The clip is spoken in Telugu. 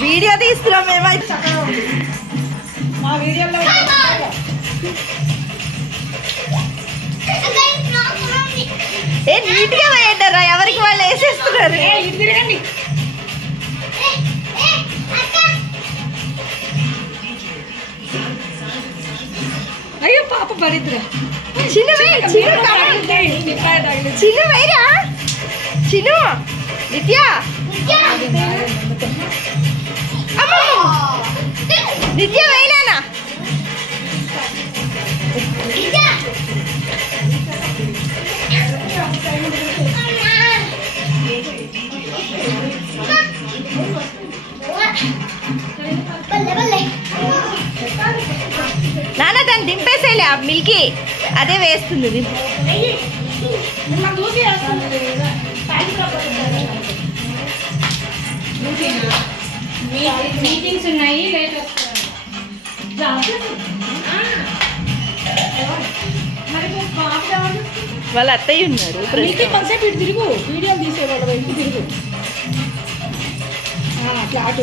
వీడియో తీస్తున్నాం మేమైతే మా వీడియోలో ఏ నీట్గా వేయంటారా ఎవరికి వాళ్ళు వేసేస్తున్నారు తిరగండి అయ్యో పాప పడిద్ర చిన్న వైరా చిన్న నిత్య నిత్య వైరానా నాన్న దాన్ని దింపేసేలే ఆ మిల్కీ అదే వేస్తుంది మీటింగ్స్ ఉన్నాయి లేట్ వాళ్ళ అత్తయ్య ఉన్నారు కొంతసేపు ఇటు తిరుగు వీడియోలు తీసేవాళ్ళు ఇంటి తిరుగు ఫ్లాట్